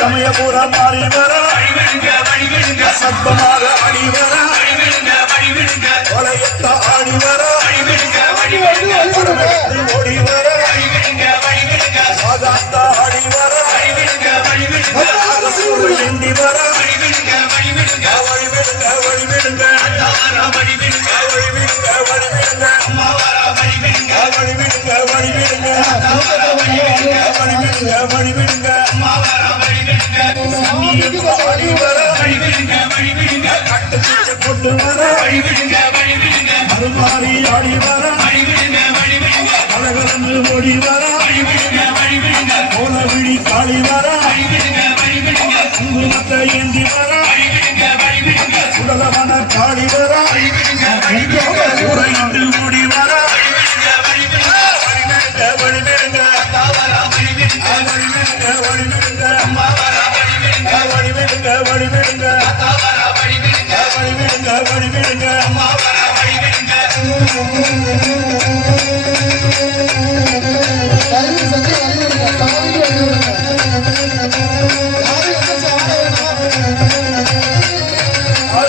சமயபுரம் மாறி வர சத்தமாக அடிவரா வழிவிடுங்க வழிவிடுங்க அம்மாவாரா வழிவிடுங்க. ஏந்தி வரா உடலவன பாடி வரா உரையாண்டு மூடி வரா வடிவிடுங்க அம்மா வடிவிடுங்க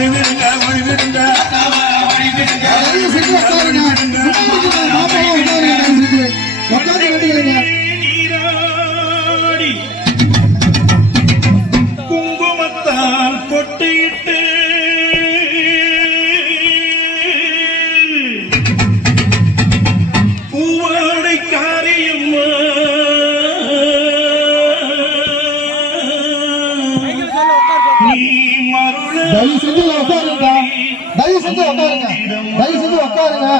Hallelujah. தயவு செஞ்சு உட்காருங்க தயவு செஞ்சு உட்காருங்க. தயவு செஞ்சு உட்காருங்க.